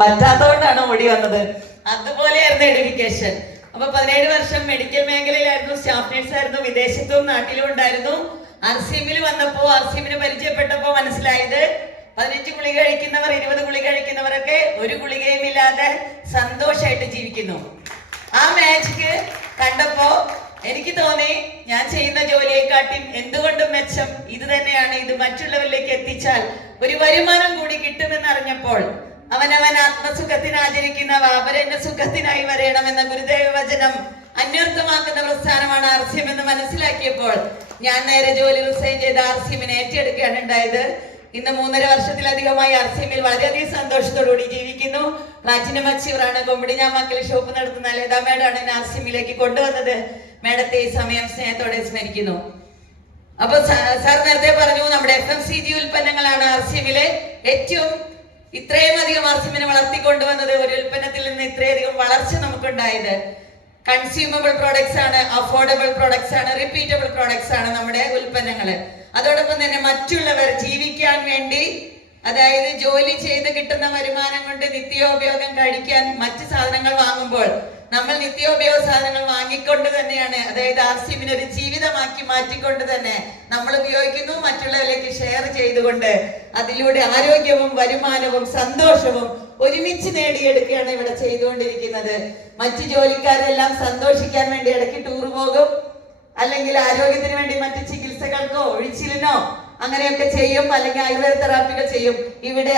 പറ്റാത്തതുകൊണ്ടാണ് ഓടി വന്നത്. അതുപോലെയായിരുന്നു എഡ്യൂക്കേഷൻ. അപ്പൊ 17 വർഷം മെഡിക്കൽ മേഖലയിലായിരുന്നു, സ്റ്റാഫ് നഴ്സ് ആയിരുന്നു, വിദേശത്തും നാട്ടിലും ഉണ്ടായിരുന്നു. RCMൽ വന്നപ്പോ RCMന് പരിചയപ്പെട്ടപ്പോ മനസ്സിലായത് 15 ഗുളിക കഴിക്കുന്നവർ 20 ഗുളിക കഴിക്കുന്നവരൊക്കെ ഒരു ഗുളികയും ഇല്ലാതെ സന്തോഷമായിട്ട് ജീവിക്കുന്നു. ആ മാജിക് കണ്ടപ്പോ എനിക്ക് തോന്നി ഞാൻ ചെയ്യുന്ന ജോലിയെക്കാട്ടിയും എന്തുകൊണ്ടും മെച്ചം ഇത് തന്നെയാണ്. ഇത് മറ്റുള്ളവരിലേക്ക് എത്തിച്ചാൽ ഒരു വരുമാനം കൂടി കിട്ടുമെന്ന് അറിഞ്ഞപ്പോൾ അവനവൻ ആത്മസുഖത്തിന് ആചരിക്കുന്ന വാപരന്റെ സുഖത്തിനായി വരയണമെന്ന ഗുരുദേവ വചനം അന്വർത്ഥമാക്കുന്ന പ്രസ്ഥാനമാണ് RCM എന്ന് മനസ്സിലാക്കിയപ്പോൾ ഞാൻ നേരെ ജോലി റിസൈൻ ചെയ്ത് RCMനെ ഏറ്റെടുക്കുകയാണ് ഉണ്ടായത്. ഇന്ന് 3.5 വർഷത്തിലധികമായി RCMൽ വളരെയധികം സന്തോഷത്തോടുകൂടി ജീവിക്കുന്നു. പ്ലാറ്റിനം അച്ചീവറാണ്. കൊമ്പിടിഞ്ഞാമക്കൽ ഷോപ്പ് നടത്തുന്ന ലതാ മേഡാണ് എന്നെ RCMലേക്ക് കൊണ്ടുവന്നത്. മേഡത്തെ ഈ സമയം സ്നേഹത്തോടെ സ്മരിക്കുന്നു. അപ്പൊ സാർ നേരത്തെ പറഞ്ഞു നമ്മുടെ FMCG ഉൽപ്പന്നങ്ങളാണ് RCMലെ ഏറ്റവും ഇത്രയും അധികം RCMനെ വളർത്തിക്കൊണ്ടുവന്നത്. ഒരു ഉൽപ്പന്നത്തിൽ നിന്ന് ഇത്രയധികം വളർച്ച നമുക്കുണ്ടായത്. കൺസ്യൂമബിൾ പ്രോഡക്ട്സ് ആണ്, അഫോർഡബിൾ പ്രോഡക്ട്സ് ആണ്, റിപ്പീറ്റബിൾ പ്രോഡക്ട്സ് ആണ് നമ്മുടെ ഉൽപ്പന്നങ്ങള്. അതോടൊപ്പം തന്നെ മറ്റുള്ളവർ ജീവിക്കാൻ വേണ്ടി, അതായത് ജോലി ചെയ്ത് കിട്ടുന്ന വരുമാനം കൊണ്ട് നിത്യോപയോഗം കഴിക്കാൻ മറ്റ് സാധനങ്ങൾ വാങ്ങുമ്പോൾ നമ്മൾ നിത്യോപയോഗ സാധനങ്ങൾ വാങ്ങിക്കൊണ്ട് തന്നെയാണ്, അതായത് RCMനെ ഒരു ജീവിതമാക്കി മാറ്റിക്കൊണ്ട് തന്നെ നമ്മൾ ഉപയോഗിക്കുന്നു. മറ്റുള്ളവരിലേക്ക് ഷെയർ ചെയ്തുകൊണ്ട് അതിലൂടെ ആരോഗ്യവും വരുമാനവും സന്തോഷവും ഒരുമിച്ച് നേടിയെടുക്കുകയാണ് ഇവിടെ ചെയ്തുകൊണ്ടിരിക്കുന്നത്. മറ്റു ജോലിക്കാരെല്ലാം സന്തോഷിക്കാൻ വേണ്ടി ഇടയ്ക്ക് ടൂർ പോകും, അല്ലെങ്കിൽ ആരോഗ്യത്തിന് വേണ്ടി മറ്റു ചികിത്സകൾക്കോ ഒഴിച്ചിലിനോ അങ്ങനെയൊക്കെ ചെയ്യും, അല്ലെങ്കിൽ ആയുർവേദ തെറാപ്പികൾ ചെയ്യും. ഇവിടെ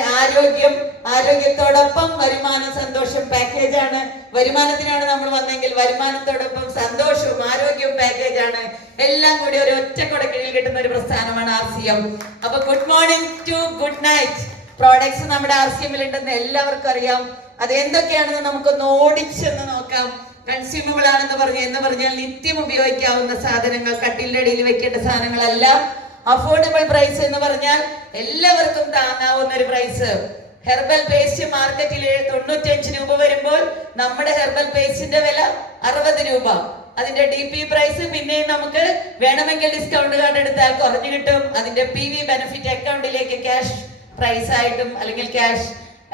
ആരോഗ്യത്തോടൊപ്പം വരുമാനം സന്തോഷം പാക്കേജാണ്. വരുമാനത്തിനാണ് നമ്മൾ വന്നെങ്കിൽ വരുമാനത്തോടൊപ്പം സന്തോഷവും ആരോഗ്യവും പാക്കേജാണ്. എല്ലാം കൂടി ഒരു ഒറ്റ കൊടക്കീഴിൽ കിട്ടുന്ന ഒരു പ്രസ്ഥാനമാണ് RCM. അപ്പൊ good morning to good night products നമ്മുടെ RCMൽ ഉണ്ടെന്ന് എല്ലാവർക്കും അറിയാം. അത് എന്തൊക്കെയാണെന്ന് നമുക്കൊന്ന് ഓടിച്ചെന്ന് നോക്കാം. കൺസ്യൂമബിൾ ആണെന്ന് പറഞ്ഞാൽ നിത്യം ഉപയോഗിക്കാവുന്ന സാധനങ്ങൾ, കട്ടിലിന്റെ അടിയിൽ വെക്കേണ്ട സാധനങ്ങളല്ല. അഫോർഡബിൾ പ്രൈസ് എന്ന് പറഞ്ഞാൽ എല്ലാവർക്കും താങ്ങാവുന്ന ഒരു പ്രൈസ്. ഹെർബൽ പേസ്റ്റ് മാർക്കറ്റിൽ 95 രൂപ വരുമ്പോൾ നമ്മുടെ ഹെർബൽ പേസ്റ്റിന്റെ വില 60 രൂപ. അതിന്റെ DP പ്രൈസ് പിന്നെയും നമുക്ക് വേണമെങ്കിൽ ഡിസ്കൗണ്ട് കാർഡ് എടുത്താൽ കുറഞ്ഞു കിട്ടും. അതിന്റെ PV ബെനിഫിറ്റ് അക്കൗണ്ടിലേക്ക് ക്യാഷ് പ്രൈസ് ആയിട്ടും അല്ലെങ്കിൽ ക്യാഷ്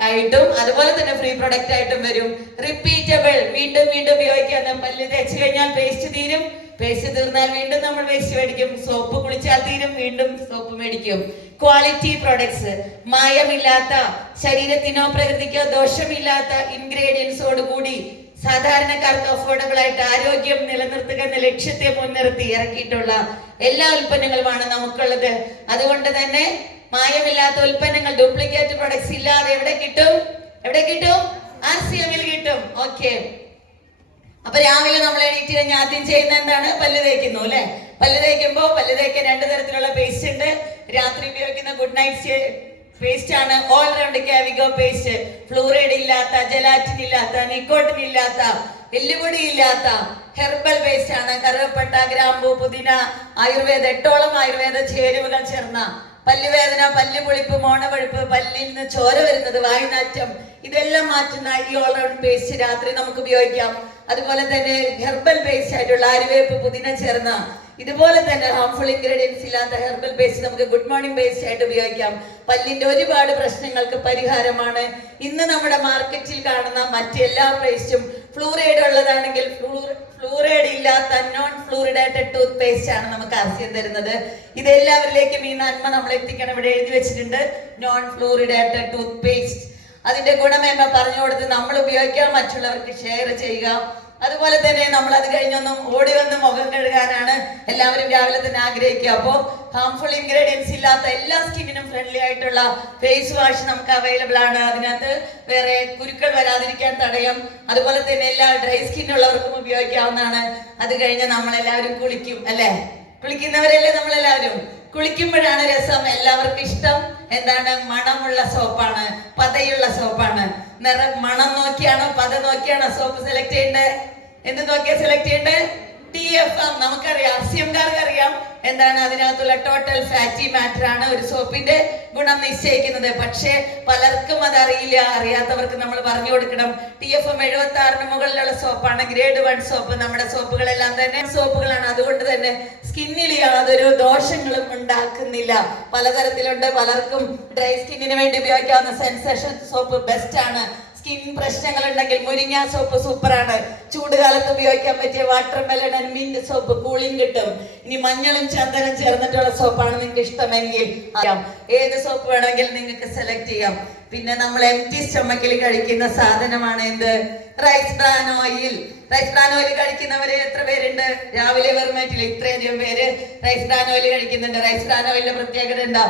ആയിട്ടും അതുപോലെ തന്നെ ഫ്രീ പ്രൊഡക്റ്റ് ആയിട്ടും വരും. റിപ്പീറ്റബിൾ, വീണ്ടും വീണ്ടും ഉപയോഗിക്കാൻ. പല്ല് തേച്ച് കഴിഞ്ഞാൽ പേസ്റ്റ് തീരും, പേസ്റ്റ് തീർന്നാൽ വീണ്ടും നമ്മൾ പേസ്റ്റ് മേടിക്കും. സോപ്പ് കുളിച്ചാൽ തീരും, വീണ്ടും സോപ്പ് മേടിക്കും. ക്വാളിറ്റി പ്രൊഡക്ട്സ്, മായമില്ലാത്ത, ശരീരത്തിനോ പ്രകൃതിക്കോ ദോഷമില്ലാത്ത ഇൻഗ്രീഡിയൻസോട് കൂടി സാധാരണക്കാർക്ക് അഫോർഡബിൾ ആയിട്ട് ആരോഗ്യം നിലനിർത്തുക എന്ന ലക്ഷ്യത്തെ മുൻനിർത്തി ഇറക്കിയിട്ടുള്ള എല്ലാ ഉൽപ്പന്നങ്ങളുമാണ് നമുക്കുള്ളത്. അതുകൊണ്ട് തന്നെ മായമില്ലാത്ത ഉൽപ്പന്നങ്ങൾ, ഡ്യൂപ്ലിക്കേറ്റ് പ്രൊഡക്ട്സ് ഇല്ലാതെ എവിടെ കിട്ടും? RCMൽ കിട്ടും. ഓക്കെ. അപ്പൊ രാവിലെ നമ്മൾ എണീറ്റ് കഴിഞ്ഞാൽ ആദ്യം ചെയ്യുന്ന എന്താണ്? പല്ല് തേക്കുന്നു അല്ലെ? പല്ല് തേക്കുമ്പോ പല്ല് തേക്കാൻ 2 തരത്തിലുള്ള പേസ്റ്റ് ഉണ്ട്. രാത്രി ഉപയോഗിക്കുന്ന ഗുഡ് നൈറ്റ് പേസ്റ്റ് ആണ് ഓൾ റൗണ്ട് കാവിഗോ പേസ്റ്റ്. ഫ്ലൂറൈഡ് ഇല്ലാത്ത, ജലാറ്റിൻ ഇല്ലാത്ത, നിക്കോട്ടിൻ ഇല്ലാത്ത, എല്ലുപൊടി ഇല്ലാത്ത ഹെർബൽ പേസ്റ്റ് ആണ്. കറുവപ്പട്ട, ഗ്രാമ്പൂ, പുതിന, ആയുർവേദ 8ഓളം ആയുർവേദ ചേരുവകൾ ചേർന്ന പല്ലുവേദന, പല്ലുപൊളിപ്പ്, മോണപഴുപ്പ്, പല്ലിൽ നിന്ന് ചോര വരുന്നത്, വായുനാറ്റം, ഇതെല്ലാം മാറ്റുന്ന ഈ ഓൾ റൗണ്ട് പേസ്റ്റ് രാത്രി നമുക്ക് ഉപയോഗിക്കാം. അതുപോലെ തന്നെ ഹെർബൽ പേസ്റ്റ് ആയിട്ടുള്ള ആര്യവേപ്പ്, പുതിന ചേർന്ന ഇതുപോലെ തന്നെ ഹാർംഫുൾ ഇൻഗ്രീഡിയൻസ് ഇല്ലാത്ത ഹെർബൽ പേസ്റ്റ് നമുക്ക് ഗുഡ് മോർണിംഗ് പേസ്റ്റ് ആയിട്ട് ഉപയോഗിക്കാം. പല്ലിന്റെ ഒരുപാട് പ്രശ്നങ്ങൾക്ക് പരിഹാരമാണ്. ഇന്ന് നമ്മുടെ മാർക്കറ്റിൽ കാണുന്ന മറ്റെല്ലാ പേസ്റ്റും ഫ്ലൂറൈഡ് ഉള്ളതാണെങ്കിൽ ഫ്ലൂറൈഡ് ഇല്ലാത്ത നോൺ ഫ്ലൂറിഡേറ്റഡ് ടൂത്ത് പേസ്റ്റ് ആണ് നമുക്ക് RCM തരുന്നത്. ഇതെല്ലാവരിലേക്കും ഈ നന്മ നമ്മൾ എത്തിക്കണം. ഇവിടെ എഴുതി വെച്ചിട്ടുണ്ട് നോൺ ഫ്ലൂറിഡേറ്റഡ് ടൂത്ത് പേസ്റ്റ്. അതിന്റെ ഗുണമേന്മ പറഞ്ഞു കൊടുത്ത് നമ്മൾ ഉപയോഗിക്കുക, മറ്റുള്ളവർക്ക് ഷെയർ ചെയ്യുക. അതുപോലെ തന്നെ നമ്മൾ അത് കഴിഞ്ഞൊന്നും ഓടി വന്ന് മുഖം കഴുകാനാണ് എല്ലാവരും രാവിലെ തന്നെ ആഗ്രഹിക്കുക. അപ്പോൾ ഹാർംഫുൾ ഇൻഗ്രീഡിയൻസ് ഇല്ലാത്ത എല്ലാ സ്കിന്നിനും ഫ്രണ്ട്ലി ആയിട്ടുള്ള ഫേസ് വാഷ് നമുക്ക് അവൈലബിൾ ആണ്. അതിനകത്ത് വേറെ കുരുക്കൾ വരാതിരിക്കാൻ തടയും. അതുപോലെ തന്നെ എല്ലാ ഡ്രൈ സ്കിന്നുള്ളവർക്കും ഉപയോഗിക്കാവുന്നതാണ്. അത് കഴിഞ്ഞ് നമ്മളെല്ലാവരും കുളിക്കും അല്ലെ? കുളിക്കുന്നവരല്ലേ നമ്മളെല്ലാവരും? കുളിക്കുമ്പോഴാണ് രസം. എല്ലാവർക്കും ഇഷ്ടം എന്താണ്? മണമുള്ള സോപ്പാണ്, പതയുള്ള സോപ്പാണ്. മണം നോക്കിയാണോ പത നോക്കിയാണോ സോപ്പ് സെലക്ട് ചെയ്യേണ്ടത്? എന്ത് നോക്കിയാ സെലക്ട് ചെയ്യേണ്ടത്? TFM നമുക്കറിയാം, RCMകാർക്ക് അറിയാം എന്താണ് അതിനകത്തുള്ള ടോട്ടൽ ഫാറ്റി മാറ്റർ ആണ് ഒരു സോപ്പിന്റെ ഗുണം നിശ്ചയിക്കുന്നത്. പക്ഷേ പലർക്കും അതറിയില്ല. അറിയാത്തവർക്ക് നമ്മൾ പറഞ്ഞു കൊടുക്കണം. TFM 76 മുകളിലുള്ള സോപ്പാണ്, ഗ്രേഡ് 1 സോപ്പ്. നമ്മുടെ സോപ്പുകളെല്ലാം തന്നെ സോപ്പുകളാണ്. അതുകൊണ്ട് തന്നെ സ്കിന്നിൽ യാതൊരു ദോഷങ്ങളും ഉണ്ടാക്കുന്നില്ല. പലതരത്തിലുണ്ട്. പലർക്കും ഡ്രൈ സ്കിന്നിന് വേണ്ടി ഉപയോഗിക്കാവുന്ന സെൻസേഷൻ സോപ്പ് ബെസ്റ്റ് ആണ്. സ്കിൻ പ്രശ്നങ്ങൾ ഉണ്ടെങ്കിൽ മുരിങ്ങ സോപ്പ് സൂപ്പറാണ്. ചൂടുകാലത്ത് ഉപയോഗിക്കാൻ പറ്റിയ water melon and mint soap cooling കിട്ടും. ഇനി മഞ്ഞളും ചന്ദനം ചേർന്നിട്ടുള്ള സോപ്പാണ് നിങ്ങൾക്ക് ഇഷ്ടമെങ്കിൽ ഏത് സോപ്പ് വേണമെങ്കിലും നിങ്ങൾക്ക് സെലക്ട് ചെയ്യാം. പിന്നെ നമ്മൾ എംപ്റ്റി സ്റ്റൊമക്കിൽ കഴിക്കുന്ന സാധനമാണ് എന്ത്? Rice bran oil. Rice bran oil കഴിക്കുന്നവര് എത്ര പേരുണ്ട്? രാവിലെ വെറുമേറ്റിൽ ഇത്രയധികം പേര് റൈസ് ബ്രാൻ ഓയിൽ കഴിക്കുന്നുണ്ട്. റൈസ് ബ്രാൻ ഓയിലിന്റെ പ്രത്യേകത എന്താ?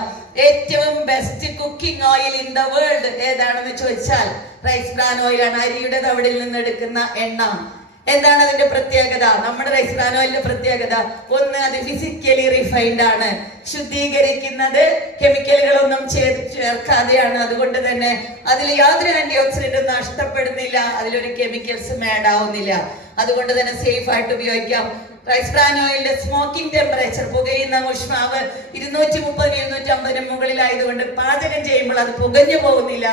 ഏറ്റവും best cooking oil in the world ഏതാണെന്ന് ചോദിച്ചാൽ റൈസ് ബ്രാൻ ഓയിൽ ആണ്. അരിയുടെ തവിടിൽ നിന്ന് എടുക്കുന്ന എണ്ണ. എന്താണ് അതിന്റെ പ്രത്യേകത? നമ്മുടെ റൈസ് ബ്രാൻ ഓയിലിന്റെ പ്രത്യേകത ഒന്ന്, അത് ഫിസിക്കലി റിഫൈൻഡ് ആണ്. ശുദ്ധീകരിക്കുന്നത് കെമിക്കലുകളൊന്നും ചേർക്കാതെയാണ്. അതുകൊണ്ട് തന്നെ അതിൽ യാതൊരു ആന്റി ഓക്സിഡന്റും നഷ്ടപ്പെടുന്നില്ല. അതിലൊരു കെമിക്കൽസും ആഡ് ആവുന്നില്ല. അതുകൊണ്ട് തന്നെ സേഫ് ആയിട്ട് ഉപയോഗിക്കാം. റൈസ് ബ്രാൻ ഓയിലിന്റെ സ്മോക്കിംഗ് ടെമ്പറേച്ചർ, പുകയുന്ന ഊഷ്മാവ് 230-250 മുകളിലായതുകൊണ്ട് പാചകം ചെയ്യുമ്പോൾ അത് പുകഞ്ഞു പോകുന്നില്ല.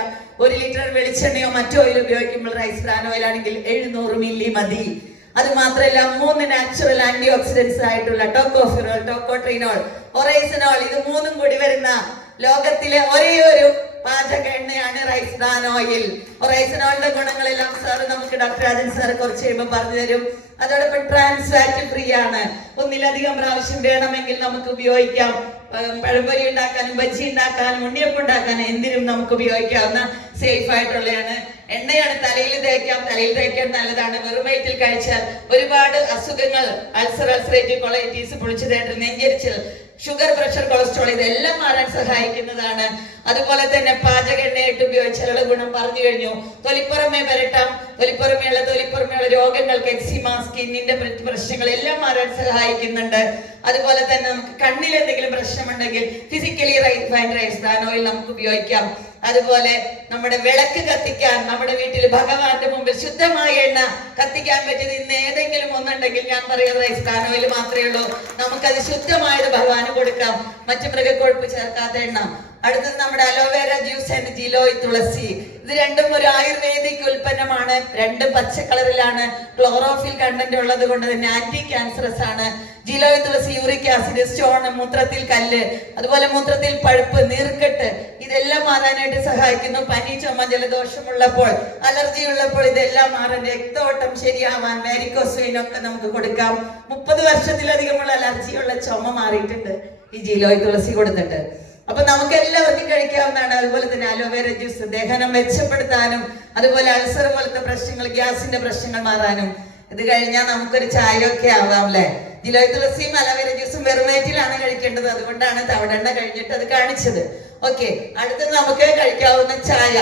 1 ലിറ്റർ വെളിച്ചെണ്ണയോ മറ്റോ ഓയിൽ ഉപയോഗിക്കുമ്പോൾ റൈസ് ബ്രാൻ ഓയിൽ ആണെങ്കിൽ 700 മില്ലി മതി. അത് മാത്രമല്ല 3 നാച്ചുറൽ ആന്റി ഓക്സിഡൻസ് ആയിട്ടുള്ള ടോക്കോഫിറോൾ, ടോക്കോട്രിനോൾ, ഒറൈസനോൾ, ഇത് 3ഉം കൂടി വരുന്ന ലോകത്തിലെ ഒരേ ഒരു പാചക എണ്ണയാണ് റൈസ് ബ്രാൻ ഓയിൽ. ഒറൈസനോളിന്റെ ഗുണങ്ങളെല്ലാം സാറ് നമുക്ക് ഡോക്ടർ രാജൻ സാർ കുറച്ച് കഴിയുമ്പോൾ പറഞ്ഞു തരും. അതോടൊപ്പം ട്രാൻസ് ഫാറ്റ് ഫ്രീ ആണ്. ഒന്നിലധികം പ്രാവശ്യം വേണമെങ്കിൽ നമുക്ക് ഉപയോഗിക്കാം. പഴംപൊരി ഉണ്ടാക്കാനും ബജ്ജി ഉണ്ടാക്കാനും ഉണ്ണിയപ്പം ഉണ്ടാക്കാനും എന്തിനും നമുക്ക് ഉപയോഗിക്കാവുന്ന സേഫ് ആയിട്ടുള്ളതാണ്. എണ്ണയാണ്. തലയിൽ തേക്കാം. തലയിൽ തേക്കാൻ നല്ലതാണ്. വെറും വയറ്റിൽ കഴിച്ചാൽ ഒരുപാട് അസുഖങ്ങൾ, അൾസറേറ്റീവ് കൊളൈറ്റിസ്, പൊളിച്ചതേറ്റൽ, നെഞ്ചരിച്ചൽ, ഷുഗർ, പ്രഷർ, കൊളസ്ട്രോൾ ഇതെല്ലാം മാറാൻ സഹായിക്കുന്നതാണ്. അതുപോലെ തന്നെ പാചക എണ്ണയായിട്ട് ഉപയോഗിച്ചാലുള്ള ഗുണം പറഞ്ഞു കഴിഞ്ഞു. തൊലിപ്പുറമേ വരട്ടാം. തൊലിപ്പുറമേയുള്ള രോഗങ്ങൾക്ക്, എക്സിമ, സ്കിന്നിന്റെ പ്രശ്നങ്ങൾ എല്ലാം മാറാൻ സഹായിക്കുന്നുണ്ട്. അതുപോലെ തന്നെ നമുക്ക് കണ്ണിൽ എന്തെങ്കിലും പ്രശ്നമുണ്ടെങ്കിൽ physically refined rice bran oil നമുക്ക് ഉപയോഗിക്കാം. അതുപോലെ നമ്മുടെ വിളക്ക് കത്തിക്കാൻ, നമ്മുടെ വീട്ടിൽ ഭഗവാന്റെ മുമ്പിൽ ശുദ്ധമായ എണ്ണ കത്തിക്കാൻ പറ്റിയത് ഇന്ന് ഏതെങ്കിലും ഒന്നുണ്ടെങ്കിൽ ഞാൻ പറയുന്നത് റൈസ് ബ്രാൻ ഓയിൽ മാത്രമേ ഉള്ളൂ. നമുക്കത് ശുദ്ധമായത് ഭഗവാന് കൊടുക്കാം. മറ്റു മൃഗക്കൊഴുപ്പ് ചേർക്കാത്ത എണ്ണ. അടുത്തത് നമ്മുടെ അലോവേര ജ്യൂസ് ആൻഡ് ജിലോയ് തുളസി. ഇത് രണ്ടും ഒരു ആയുർവേദിക് ഉൽപ്പന്നമാണ്. രണ്ടും പച്ച കളറിലാണ്. ക്ലോറോഫിൽ കണ്ടന്റ് ഉള്ളത് കൊണ്ട് തന്നെ ആന്റി ക്യാൻസറസ് ആണ്. ജിലോയ് തുളസി യൂറിക് ആസിഡ്, സ്റ്റോൺ, മൂത്രത്തിൽ കല്ല്, അതുപോലെ മൂത്രത്തിൽ പഴുപ്പ്, നീർക്കെട്ട് ഇതെല്ലാം മാറാനായിട്ട് സഹായിക്കുന്നു. പനി, ചുമ, ജലദോഷമുള്ളപ്പോൾ, അലർജി ഉള്ളപ്പോൾ ഇതെല്ലാം മാറാൻ, രക്തോട്ടം ശരിയാവാൻ, വാരിക്കോസ് വെയിൻ ഒക്കെ നമുക്ക് കൊടുക്കാം. 30 വർഷത്തിലധികമുള്ള അലർജിയുള്ള ചുമ മാറിയിട്ടുണ്ട് ഈ ജിലോയ് തുളസി കൊടുത്തിട്ട്. അപ്പൊ നമുക്ക് എല്ലാവർക്കും കഴിക്കാവുന്നതാണ്. അതുപോലെ തന്നെ അലോവേര ജ്യൂസ് ദഹനം മെച്ചപ്പെടുത്താനും, അതുപോലെ അൾസർ പോലത്തെ പ്രശ്നങ്ങൾ, ഗ്യാസിന്റെ പ്രശ്നങ്ങൾ മാറാനും. ഇത് കഴിഞ്ഞാൽ നമുക്കൊരു ചായയൊക്കെ ആവാം അല്ലെ. ജിലോയ് തുളസിയും അലോവേര ജ്യൂസും വെറുമേറ്റിലാണ് കഴിക്കേണ്ടത്. അതുകൊണ്ടാണ് തവിടെണ്ണ കഴിഞ്ഞിട്ട് അത് കാണിച്ചത്. ഓക്കെ, അടുത്തത് നമുക്ക് കഴിക്കാവുന്ന ചായ.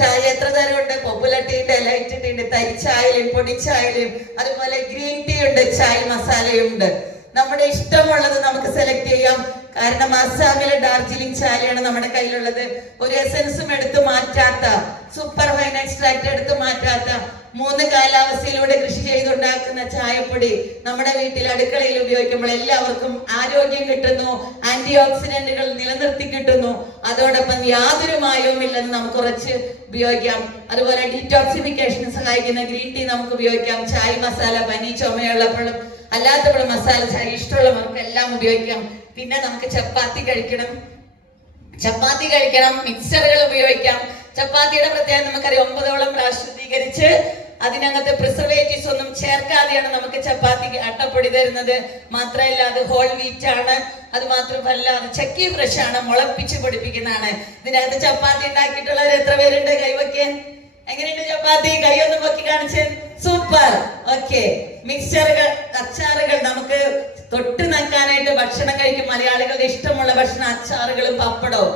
ചായ എത്ര തരമുണ്ട്? പോപ്പുലർ ടീ ഉണ്ട്, ലൈറ്റ് ടീ ഉണ്ട്, തരിച്ചായാലും പൊടിച്ചായാലും, അതുപോലെ ഗ്രീൻ ടീ ഉണ്ട്, ചായ മസാലയുണ്ട്. നമ്മുടെ ഇഷ്ടമുള്ളത് നമുക്ക് സെലക്ട് ചെയ്യാം. കാരണം അസാമിലെ ഡാർജിലിംഗ് ചായയാണ് നമ്മുടെ കയ്യിലുള്ളത്. ഒരു എസൻസും എടുത്തു മാറ്റാത്ത, സൂപ്പർ ഫൈൻ എക്സ്ട്രാക്ട് എടുത്തു മാറ്റാത്ത, 3 കാലാവസ്ഥയിലൂടെ കൃഷി ചെയ്തുണ്ടാക്കുന്ന ചായപ്പൊടി നമ്മുടെ വീട്ടിൽ അടുക്കളയിൽ ഉപയോഗിക്കുമ്പോൾ എല്ലാവർക്കും ആരോഗ്യം കിട്ടുന്നു, ആന്റി ഓക്സിഡന്റുകൾ നിലനിർത്തി കിട്ടുന്നു. അതോടൊപ്പം യാതൊരു മായവും ഇല്ലെന്ന് നമുക്ക് കുറച്ച് ഉപയോഗിക്കാം. അതുപോലെ ഡീറ്റോക്സിഫിക്കേഷന് സഹായിക്കുന്ന ഗ്രീൻ ടീ നമുക്ക് ഉപയോഗിക്കാം. ചായ മസാല, പനി, ചുമയുള്ളപ്പോഴും അല്ലാത്തപ്പോഴും മസാല ചായ ഇഷ്ടമുള്ളവർക്ക് എല്ലാം ഉപയോഗിക്കാം. പിന്നെ നമുക്ക് ചപ്പാത്തി കഴിക്കണം, മിക്സറുകൾ ഉപയോഗിക്കാം. ചപ്പാത്തിയുടെ പ്രത്യേകം നമുക്കറിയാം, 9ഓളം പ്രാവശ്യം ശുദ്ധീകരിച്ച് അതിനകത്ത് പ്രിസർവേറ്റീവ്സ് ഒന്നും ചേർക്കാതെയാണ് നമുക്ക് ചപ്പാത്തി അട്ടപ്പൊടി തരുന്നത്. മാത്രമല്ല അത് ഹോൾ വീറ്റ് ആണ്. അത് മാത്രമല്ല അത് ചക്കി ഫ്രഷ് ആണ്, മുളപ്പിച്ച് പൊടിപ്പിക്കുന്നതാണ്. ഇതിനകത്ത് ചപ്പാത്തി ഉണ്ടാക്കിയിട്ടുള്ളവർ എത്ര പേരുണ്ട്? കൈവയ്ക്കാൻ. എങ്ങനെയുണ്ട് ചപ്പാത്തി? കൈയൊന്ന് പൊക്കി കാണിച്ച്. സൂപ്പർ. ഓക്കെ, മിക്സറുകൾ, അച്ചാറുകൾ നമുക്ക് തൊട്ട് നക്കാനായിട്ട് ഭക്ഷണം കഴിക്കും. മലയാളികളുടെ ഇഷ്ടമുള്ള ഭക്ഷണം അച്ചാറുകളും പപ്പടവും.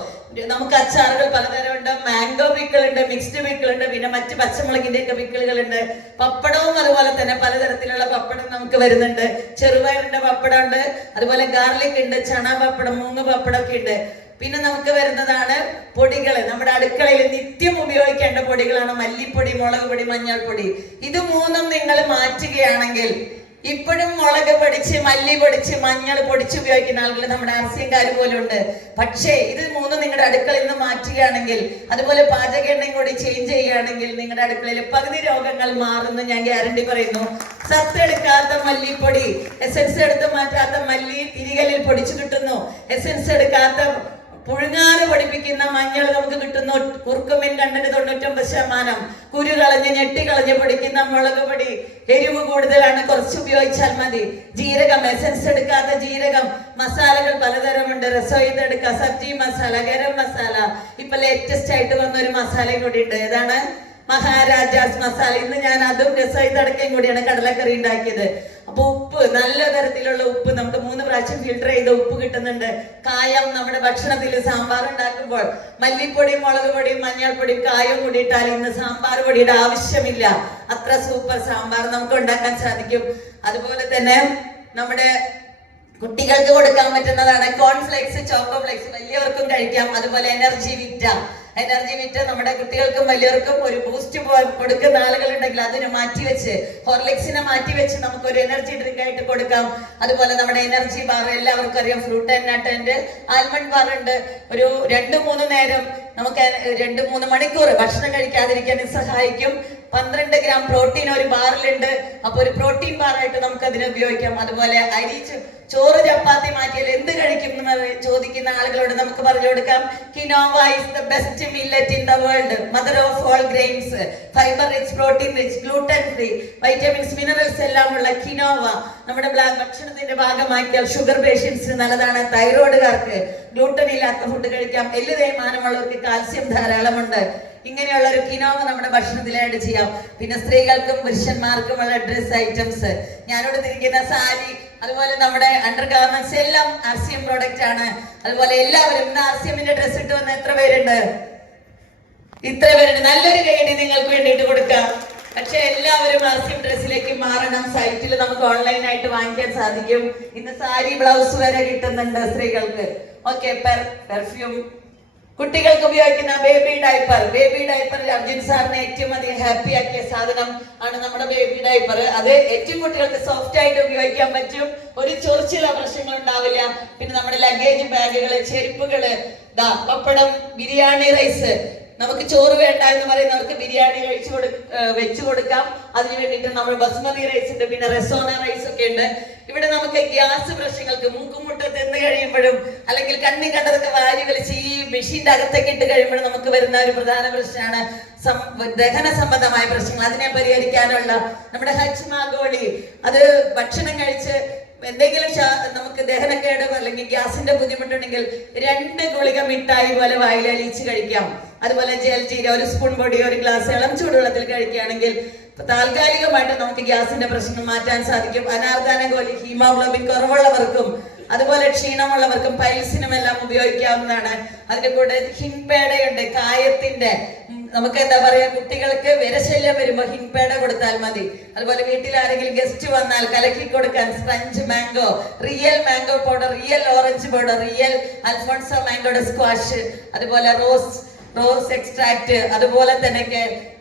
നമുക്ക് അച്ചാറുകൾ പലതരമുണ്ട്. മാംഗോ പിക്കിളുണ്ട്, മിക്സ്ഡ് പിക്കിളുണ്ട്, പിന്നെ മറ്റ് പച്ചമുളകിന്റെ ഒക്കെ പിക്കിളുകളുണ്ട്. പപ്പടവും അതുപോലെ തന്നെ പലതരത്തിലുള്ള പപ്പടം നമുക്ക് വരുന്നുണ്ട്. ചെറുപയറിന്റെ പപ്പടം ഉണ്ട്, അതുപോലെ ഗാർലിക് ഉണ്ട്, ചണ പപ്പടം, മൂങ്ങ് പപ്പടം ഒക്കെ ഉണ്ട്. പിന്നെ നമുക്ക് വരുന്നതാണ് പൊടികൾ. നമ്മുടെ അടുക്കളയിൽ നിത്യം ഉപയോഗിക്കേണ്ട പൊടികളാണ് മല്ലിപ്പൊടി, മുളക് പൊടി, മഞ്ഞൾപ്പൊടി. ഇത് 3ഉം നിങ്ങൾ മാറ്റുകയാണെങ്കിൽ ഇപ്പോഴും മുളക് പൊടിച്ച്, മല്ലി പൊടിച്ച്, മഞ്ഞൾ പൊടിച്ച് ഉപയോഗിക്കുന്ന ആളുകൾ നമ്മുടെ ആർസിയംകാർ പോലും ഉണ്ട്. പക്ഷേ ഇത് മൂന്നും നിങ്ങളുടെ അടുക്കളയിൽ നിന്ന് മാറ്റുകയാണെങ്കിൽ, അതുപോലെ പാചക എണ്ണയും കൂടി ചേഞ്ച് ചെയ്യുകയാണെങ്കിൽ നിങ്ങളുടെ അടുക്കളയിൽ പകുതി രോഗങ്ങൾ മാറുന്നു ഞാൻ ഗ്യാരണ്ടി പറയുന്നു. സത്തെടുക്കാത്ത മല്ലിപ്പൊടി, എസൻസ് എടുത്ത് മാറ്റാത്ത മല്ലി തിരികലിൽ പൊടിച്ചു കിട്ടുന്നു. എസൻസ് എടുക്കാത്ത പുഴുങ്ങാതെ പൊടിപ്പിക്കുന്ന മഞ്ഞൾ നമുക്ക് കിട്ടുന്നു. Curcumin content 99%. കുരു കളഞ്ഞ് ഞെട്ടി കളഞ്ഞ് പൊടിക്കുന്ന മുളക് പൊടി എരിവ് കൂടുതലാണ്, കുറച്ച് ഉപയോഗിച്ചാൽ മതി. ജീരകം, എസൻസ് എടുക്കാത്ത ജീരകം. മസാലകൾ പലതരമുണ്ട്. രസോയിത് എടുക്കാം, സബ്ജി മസാല, ഗരം മസാല. ഇപ്പൊ ലേറ്റസ്റ്റ് ആയിട്ട് വന്നൊരു മസാലയും കൂടി ഉണ്ട്. ഏതാണ്? മഹാരാജാസ് മസാല. ഇന്ന് ഞാൻ അതും രസോയിത് അടക്കയും കൂടിയാണ് കടലക്കറി ഉണ്ടാക്കിയത്. അപ്പൊ ഉപ്പ്, നല്ല തരത്തിലുള്ള ഉപ്പ്, നമുക്ക് 3 പ്രാവശ്യം ഫിൽട്ടർ ചെയ്ത ഉപ്പ് കിട്ടുന്നുണ്ട്. കായം നമ്മുടെ ഭക്ഷണത്തിൽ സാമ്പാർ ഉണ്ടാക്കുമ്പോൾ മല്ലിപ്പൊടിയും മുളക് പൊടിയും മഞ്ഞൾപ്പൊടിയും കായവും കൂടി ഇട്ടാൽ ഇന്ന് സാമ്പാർ പൊടിയുടെ ആവശ്യമില്ല. അത്ര സൂപ്പർ സാമ്പാർ നമുക്ക് ഉണ്ടാക്കാൻ സാധിക്കും. അതുപോലെ തന്നെ നമ്മുടെ കുട്ടികൾക്ക് കൊടുക്കാൻ പറ്റുന്നതാണ് കോൺഫ്ലെക്സ്, ചോക്കോഫ്ലെക്സ്. വലിയവർക്കും കഴിക്കാം. അതുപോലെ എനർജി വിറ്റ നമ്മുടെ കുട്ടികൾക്കും വലിയവർക്കും ഒരു ബൂസ്റ്റ് കൊടുക്കുന്ന ആളുകളുണ്ടെങ്കിൽ അതിന് മാറ്റിവെച്ച്, ഹോർലിക്സിനെ മാറ്റിവെച്ച് നമുക്ക് ഒരു എനർജി ഡ്രിങ്ക് ആയിട്ട് കൊടുക്കാം. അതുപോലെ നമ്മുടെ എനർജി ബാർ എല്ലാവർക്കും അറിയാം. Fruit and nut and almond bar ഉണ്ട്. ഒരു 2-3 നേരം നമുക്ക് 2-3 മണിക്കൂർ ഭക്ഷണം കഴിക്കാതിരിക്കാൻ സഹായിക്കും. 12 ഗ്രാം പ്രോട്ടീൻ ഒരു ബാറിലുണ്ട്. അപ്പൊ ഒരു പ്രോട്ടീൻ ബാറായിട്ട് നമുക്ക് അതിനെ ഉപയോഗിക്കാം. അതുപോലെ അരി, ചോറ്, ചപ്പാത്തി മാറ്റിയാൽ എന്ത് കഴിക്കും എന്ന് ചോദിക്കുന്ന ആളുകളോട് നമുക്ക് പറഞ്ഞു കൊടുക്കാം. Quinoa is the best millet in the world, mother of all grains, fibre rich, protein rich, gluten free, vitamins, minerals എല്ലാം ഉള്ള കിനോവ നമ്മുടെ ഭക്ഷണത്തിന്റെ ഭാഗമാക്കിയാൽ ഷുഗർ പേഷ്യൻസിന് നല്ലതാണ്. തൈറോയിഡുകാർക്ക് ഗ്ലൂട്ടൻ ഇല്ലാത്ത ഫുഡ് കഴിക്കാം. എല്ല് തേയ്മാനമുള്ളവർക്ക് കാൽസ്യം ധാരാളമുണ്ട്. ഇങ്ങനെയുള്ള ഒരു കിനോവ നമ്മുടെ ഭക്ഷണത്തിൽ ആഡ് ചെയ്യാം. പിന്നെ സ്ത്രീകൾക്കും പുരുഷന്മാർക്കുമുള്ള ഡ്രസ് ഐറ്റംസ്, ഞാനോട് തിരിക്കുന്ന സാരി, അതുപോലെ നമ്മുടെ അണ്ടർ ഗാർമെന്റ്സ് എല്ലാം ആർസിഎം പ്രോഡക്റ്റ് ആണ്. അതുപോലെ എല്ലാവരും ഇന്ന് ആർസിഎമ്മിന്റെ ഡ്രസ് ഇട്ട് വന്ന എത്ര പേരുണ്ട്? ഇത്ര പേരുണ്ട്. നല്ലൊരു കൈയടി നിങ്ങൾക്ക് വേണ്ടിയിട്ട് കൊടുക്കാം. പക്ഷെ എല്ലാവരും ആർസിഎം ഡ്രസ്സിലേക്ക് മാറണം. സൈറ്റിൽ നമുക്ക് ഓൺലൈനായിട്ട് വാങ്ങിക്കാൻ സാധിക്കും. ഇന്ന് സാരി, ബ്ലൗസ് വരെ കിട്ടുന്നുണ്ട് സ്ത്രീകൾക്ക്. ഓക്കെ, പെർഫ്യൂം, കുട്ടികൾക്ക് ഉപയോഗിക്കുന്ന ബേബി ഡൈപ്പർ. അർജുൻ സാറിന് ഏറ്റവും അധികം ഹാപ്പി ആക്കിയ സാധനം ആണ് നമ്മുടെ ബേബി ഡൈപ്പർ. അത് ഏറ്റവും കുട്ടികൾക്ക് സോഫ്റ്റ് ആയിട്ട് ഉപയോഗിക്കാൻ പറ്റും. ഒരു ചൊറിച്ചിലോ പ്രശ്നങ്ങൾ ഉണ്ടാവില്ല. പിന്നെ നമ്മുടെ ലഗേജ് ബാഗുകള്, ചെരുപ്പുകള്, പപ്പടം, ബിരിയാണി റൈസ്. നമുക്ക് ചോറ് വേണ്ട എന്ന് പറയുന്നവർക്ക് ബിരിയാണി വെച്ചു കൊടുക്കാം. അതിന് വേണ്ടിയിട്ട് നമ്മൾ ബസ്മതി റൈസ് ഉണ്ട്, പിന്നെ റെസോന റൈസ് ഒക്കെ ഉണ്ട്. ഇവിടെ നമുക്ക് ഗ്യാസ് പ്രശ്നങ്ങൾക്ക്, മൂക്കുമുട്ടത്ത് എന്ന് കഴിയുമ്പോഴും അല്ലെങ്കിൽ കണ്ണി കണ്ടതൊക്കെ വാരി വലിച്ച് ഈ മെഷീന്റെ അകത്തേക്ക് ഇട്ട് കഴിയുമ്പോഴും നമുക്ക് വരുന്ന ഒരു പ്രധാന പ്രശ്നമാണ് ദഹന സംബന്ധമായ പ്രശ്നങ്ങൾ. അതിനെ പരിഹരിക്കാനുള്ള നമ്മുടെ ഹജ്മ ഗോളി, അത് ഭക്ഷണം കഴിച്ച് എന്തെങ്കിലും നമുക്ക് ദഹനക്കേട് അല്ലെങ്കിൽ ഗ്യാസിന്റെ ബുദ്ധിമുട്ടുണ്ടെങ്കിൽ 2 ഗുളിക മിഠായി പോലെ വായിലലിച്ച് കഴിക്കാം. അതുപോലെ ജൽജീര 1 സ്പൂൺ പൊടി 1 ഗ്ലാസ് ഇളം ചൂടുവെള്ളത്തിൽ കഴിക്കുകയാണെങ്കിൽ താൽക്കാലികമായിട്ട് നമുക്ക് ഗ്യാസിന്റെ പ്രശ്നം മാറ്റാൻ സാധിക്കും. അനാർദാന ഗോലി ഹീമോഗ്ലോബിൻ കുറവുള്ളവർക്കും അതുപോലെ ക്ഷീണമുള്ളവർക്കും പൈൽസിനും എല്ലാം ഉപയോഗിക്കാവുന്നതാണ്. അതിന്റെ കൂടെ ഹിൻപേടയുണ്ട്, കായത്തിന്റെ. നമുക്ക് എന്താ പറയാ, കുട്ടികൾക്ക് വിരശല്യം വരുമ്പോൾ ഹിൻപേട കൊടുത്താൽ മതി. അതുപോലെ വീട്ടിൽ ആരെങ്കിലും ഗസ്റ്റ് വന്നാൽ കലക്കി കൊടുക്കാൻ sponge mango, real mango powder, real orange powder, real Alphonso മാംഗോയുടെ സ്ക്വാഷ്, അതുപോലെ റോസ് എക്സ്ട്രാക്ട്, അതുപോലെ തന്നെ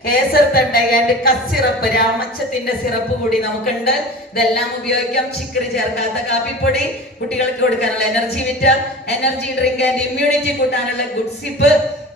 കേസർ തണ്ടയുടെ കസിറപ്പ്, രാമച്ചത്തിന്റെ സിറപ്പ് കൂടി നമുക്കുണ്ട്. ഇതെല്ലാം ഉപയോഗിക്കാം. ചിക്കറി ചേർക്കാത്ത കാപ്പിപ്പൊടി, കുട്ടികൾക്ക് കൊടുക്കാനുള്ള energy Vita, energy drink and immunity കൂട്ടാനുള്ള ഗുഡ് സിപ്പ്,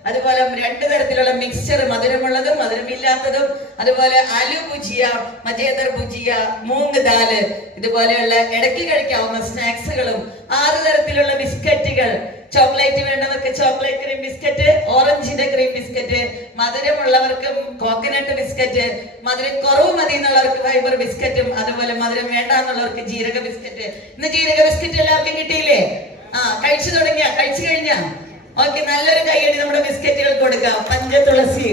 അതുപോലെ 2 തരത്തിലുള്ള മിക്സ്ചർ, മധുരമുള്ളതും മധുരമില്ലാത്തതും, അതുപോലെ ആലു ഭുജിയ, മജേദർ ഭുജിയ, മൂങ് ദാല്, ഇതുപോലെയുള്ള ഇടയ്ക്ക് കഴിക്കാവുന്ന സ്നാക്സുകളും 6 തരത്തിലുള്ള ബിസ്ക്കറ്റുകൾ. ചോക്ലേറ്റ് വേണ്ടവർക്ക് ചോക്ലേറ്റ് ക്രീം ബിസ്ക്കറ്റ്, ഓറഞ്ചിന്റെ ക്രീം ബിസ്ക്കറ്റ്, മധുരമുള്ളവർക്ക് കോക്കനട്ട് ബിസ്ക്കറ്റ്, മധുരം കുറവ് മതി എന്നുള്ളവർക്ക് ഫൈബർ ബിസ്ക്കറ്റും, അതുപോലെ മധുരം വേണ്ട എന്നുള്ളവർക്ക് ജീരക ബിസ്ക്കറ്റ്. ഇന്ന് ജീരക ബിസ്ക്കറ്റ് എല്ലാവർക്കും കിട്ടിയില്ലേ? കഴിച്ചു കഴിഞ്ഞാ ഓക്കെ, നല്ലൊരു കൈയടി നമ്മുടെ ബിസ്ക്കറ്റുകൾ കൊടുക്കാം. പഞ്ചതുളസി,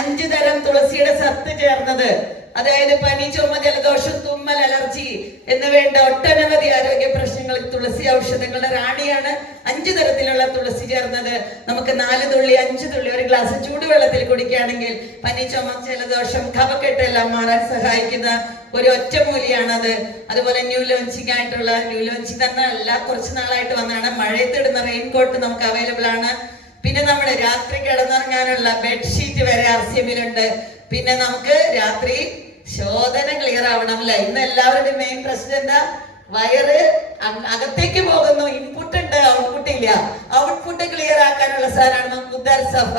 5 തരം തുളസിയുടെ സത്ത് ചേർന്നത്. അതായത് പനി, ചുമ, ജലദോഷം, തുമ്മൽ, അലർജി എന്ന് വേണ്ട ഒട്ടനവധി ആരോഗ്യ പ്രശ്നങ്ങൾക്ക് തുളസി ഔഷധങ്ങളുടെ റാണിയാണ്. 5 തരത്തിലുള്ള തുളസി ചേർന്നത്. നമുക്ക് 4 തുള്ളി 5 തുള്ളി 1 ഗ്ലാസ് ചൂടുവെള്ളത്തിൽ കുടിക്കുകയാണെങ്കിൽ പനി, ചുമ, ജലദോഷം, കഫക്കെട്ട് എല്ലാം മാറാൻ സഹായിക്കുന്ന ഒരു ഒറ്റമൂലിയാണത്. അതുപോലെ ന്യൂ ലോഞ്ചിങ് ആയിട്ടുള്ള, ന്യൂ ലോഞ്ചിങ് തന്നെ അല്ല, കുറച്ച് നാളായിട്ട് വന്നതാണ്, മഴയത്തിടുന്ന റെയിൻകോട്ട് നമുക്ക് അവൈലബിൾ ആണ്. പിന്നെ നമ്മുടെ രാത്രി കിടന്നുറങ്ങാനുള്ള ബെഡ്ഷീറ്റ് വരെ ആർസിഎമ്മിലുണ്ട്. പിന്നെ നമുക്ക് രാത്രി ശോധന ക്ലിയർ ആവണം അല്ലെ? ഇന്ന് എല്ലാവരുടെയും മെയിൻ പ്രശ്നം എന്താ? വയറ് അകത്തേക്ക് പോകുന്നു, ഇൻപുട്ട് ഉണ്ട്, ഔട്ട്പുട്ട് ഇല്ല. ഔട്ട്പുട്ട് ക്ലിയർ ആക്കാനുള്ള സാധനമാണ് ഉദർ സഫ.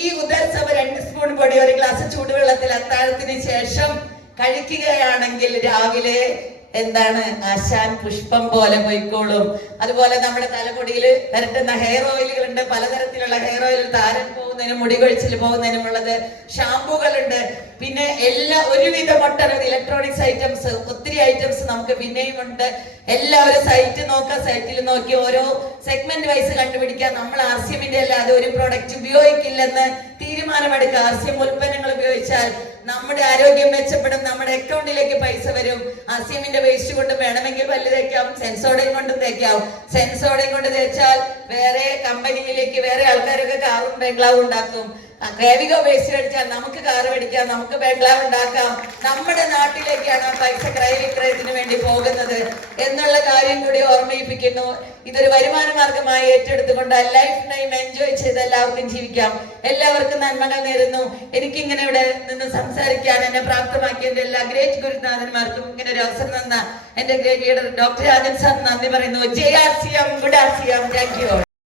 ഈ ഉദർ സഫ 2 സ്പൂൺ പൊടി 1 ഗ്ലാസ് ചൂടുവെള്ളത്തിൽ അത്താഴത്തിന് ശേഷം കഴിക്കുകയാണെങ്കിൽ രാവിലെ എന്താണ് ആശാൻ പുഷ്പം പോലെ പോയിക്കോളും. അതുപോലെ നമ്മുടെ തലമുടിയിൽ വരട്ടുന്ന ഹെയർ ഓയിലുകളുണ്ട്, പലതരത്തിലുള്ള ഹെയർ ഓയിൽ, താരൻ പോകുന്നതിനും മുടി കൊഴിച്ചിൽ പോകുന്നതിനും ഉള്ളത്, ഷാമ്പുകളുണ്ട്. പിന്നെ ഒരുവിധം ഒട്ടനവധി ഇലക്ട്രോണിക്സ് ഐറ്റംസ്, ഒത്തിരി ഐറ്റംസ് നമുക്ക് പിന്നെയും ഉണ്ട്. എല്ലാവരും സൈറ്റ് നോക്കാം, സൈറ്റിൽ നോക്കി ഓരോ സെഗ്മെന്റ് വൈസ് കണ്ടുപിടിക്കാം. നമ്മൾ ആർസിഎമ്മിന്റെ അല്ലാതെ ഒരു പ്രോഡക്റ്റ് ഉപയോഗിക്കില്ലെന്ന് തീരുമാനമെടുക്കുക. ആർസിഎം ഉൽപ്പന്നങ്ങൾ ഉപയോഗിച്ചാൽ നമ്മുടെ ആരോഗ്യം മെച്ചപ്പെടും, നമ്മുടെ അക്കൗണ്ടിലേക്ക് പൈസ വരും. ആർസിഎമ്മിന്റെ വേസ്റ്റ് കൊണ്ട് വേണമെങ്കിൽ പല്ല് തേക്കാം, സെൻസോഡയും കൊണ്ട് തേക്കാം. സെൻസോഡയും കൊണ്ട് തേച്ചാൽ വേറെ കമ്പനിയിലേക്ക് വേറെ ആൾക്കാരൊക്കെ കാറും ബംഗ്ലാവും ഉണ്ടാക്കും. ക്രേവിക വേസ്റ്റ് അടിച്ചാൽ നമുക്ക് കാറ് മേടിക്കാം, നമുക്ക് ബംഗ്ലാവ് ഉണ്ടാക്കാം. നമ്മുടെ നാട്ടിലേക്കാണ് പൈസ ക്രയവിക്രയത്തിന് വേണ്ടി പോകുന്നത് എന്നുള്ള കാര്യം കൂടി ഓർമ്മിപ്പിക്കുന്നു. ഇതൊരു വരുമാന മാർഗമായി ഏറ്റെടുത്തുകൊണ്ട് ലൈഫ് ടൈം എൻജോയ് ചെയ്ത് എല്ലാവർക്കും ജീവിക്കാം. എല്ലാവർക്കും നന്മകൾ നേരുന്നു. എനിക്കിങ്ങനെ ഇവിടെ നിന്ന് സംസാരിക്കാൻ എന്നെ പ്രാപ്തമാക്കിയ എന്റെ എല്ലാ ഗ്രേറ്റ് ഗുരുനാഥന്മാർക്കും ഇങ്ങനെ ഒരു അവസരം തന്ന എന്റെ great leader doctor Rajan sir നന്ദി പറയുന്നു. Jai RCM, good RCM. Thank U.